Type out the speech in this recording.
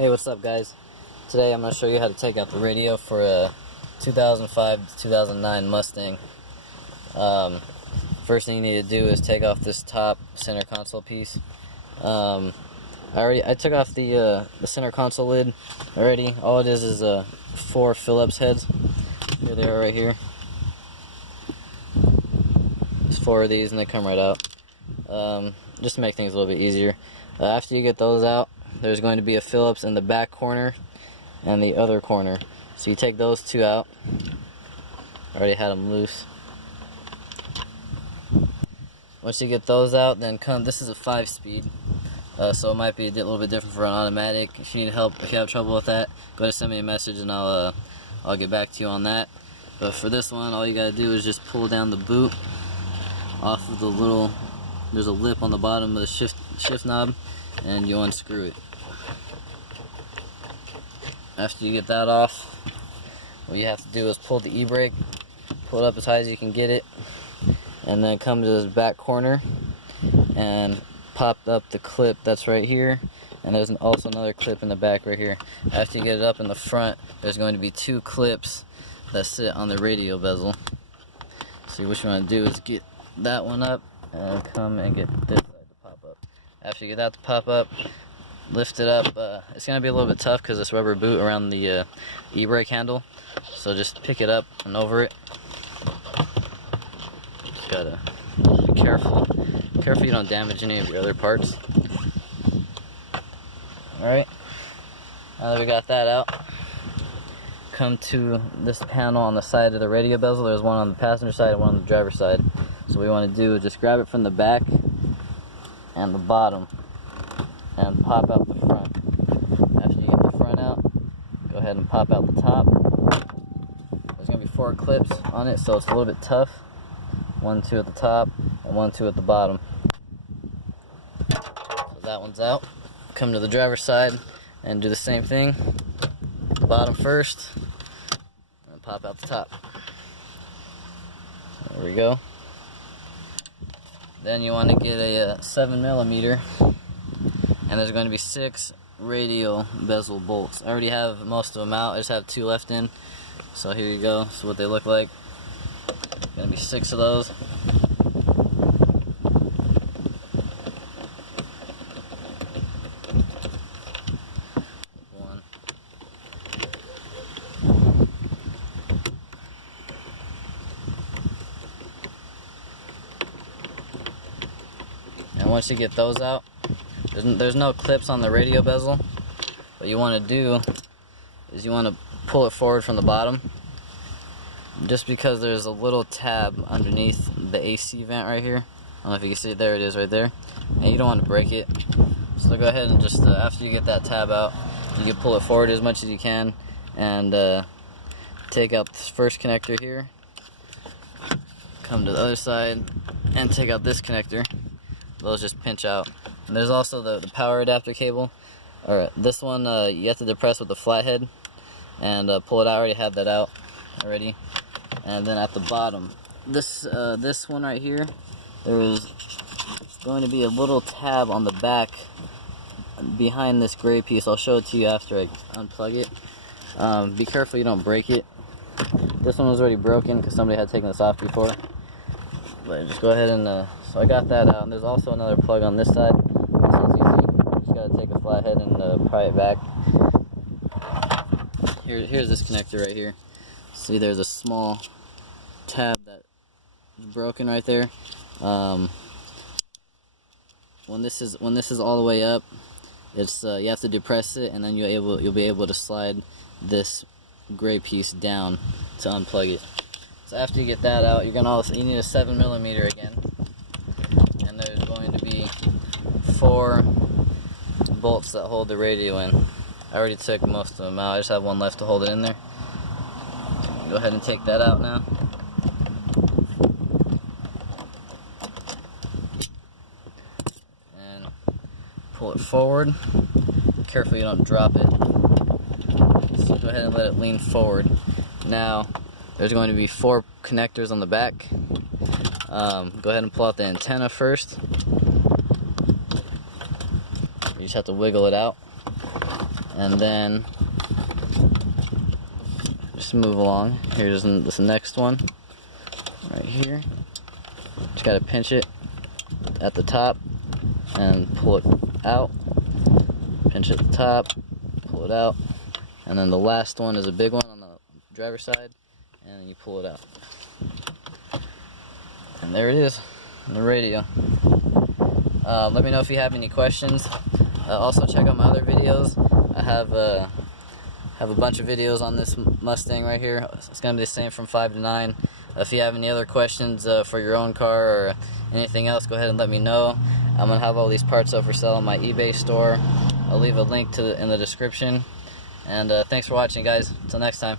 Hey, what's up guys? Today I'm going to show you how to take out the radio for a 2005 to 2009 Mustang. First thing you need to do is take off this top center console piece. I took off the center console lid already. All it is 4 Phillips heads. Here they are right here. There's 4 of these and they come right out. Just to make things a little bit easier. After you get those out, there's going to be a Phillips in the back corner and the other corner. So you take those 2 out. I already had them loose. Once you get those out, then this is a 5-speed. So it might be a little bit different for an automatic. If you need help, if you have trouble with that, go ahead and send me a message and I'll get back to you on that. But for this one, all you gotta do is just pull down the boot off of the little, there's a lip on the bottom of the shift knob, and you unscrew it. After you get that off, what you have to do is pull the e-brake, pull it up as high as you can get it, and then come to this back corner and pop up the clip that's right here, and there's also another clip in the back right here. After you get it up in the front, there's going to be 2 clips that sit on the radio bezel. So what you want to do is get that one up and come and get this side to pop up. After you get that to pop up, lift it up. It's going to be a little bit tough because this rubber boot around the e-brake handle, so just pick it up and over it. Just gotta be careful you don't damage any of your other parts. Alright, now that we got that out, come to this panel on the side of the radio bezel. There's one on the passenger side and one on the driver's side. So what we want to do is just grab it from the back and the bottom and pop out the front. After you get the front out, go ahead and pop out the top. There's going to be 4 clips on it, so it's a little bit tough. 1, 2 at the top and 1, 2 at the bottom. So that one's out. Come to the driver's side and do the same thing. Bottom first, and pop out the top. There we go. Then you want to get a 7mm, and there's going to be 6 radial bezel bolts. I already have most of them out. I just have 2 left in. So here you go. So what they look like. Going to be 6 of those. One. And once you get those out, there's no clips on the radio bezel. What you want to do is you want to pull it forward from the bottom, just because there's a little tab underneath the AC vent right here. I don't know if you can see it. There it is right there, and you don't want to break it. So go ahead and just after you get that tab out, you can pull it forward as much as you can and take out this first connector here, come to the other side and take out this connector. Those just pinch out. And there's also the power adapter cable. Alright, this one you have to depress with the flathead and pull it out. I already had that out already. And then at the bottom, this one right here, there is going to be a little tab on the back behind this gray piece. I'll show it to you after I unplug it. Be careful you don't break it. This one was already broken because somebody had taken this off before. But just go ahead and so I got that out. And there's also another plug on this side. This one's easy. Just gotta take a flathead and pry it back. Here's this connector right here. See, there's a small tab that is broken right there. When this is all the way up, it's you have to depress it, and then you'll be able to slide this gray piece down to unplug it. So after you get that out, you need a 7mm again, and there's going to be 4 bolts that hold the radio in. I already took most of them out. I just have one left to hold it in there. Go ahead and take that out now. And pull it forward. Careful you don't drop it. So go ahead and let it lean forward. Now, there's going to be 4 connectors on the back. Go ahead and pull out the antenna first. You just have to wiggle it out. and then just move along. Here's this next one right here. Just gotta pinch it at the top and pull it out. Pinch it at the top, pull it out, and then the last one is a big one on the driver's side, and you pull it out. And there it is, the radio. Let me know if you have any questions. Also check out my other videos. I have a bunch of videos on this Mustang right here. It's gonna be the same from 5 to 9. If you have any other questions for your own car or anything else, go ahead and let me know. I'm gonna have all these parts up for sale on my eBay store. I'll leave a link in the description. And thanks for watching, guys. Until next time.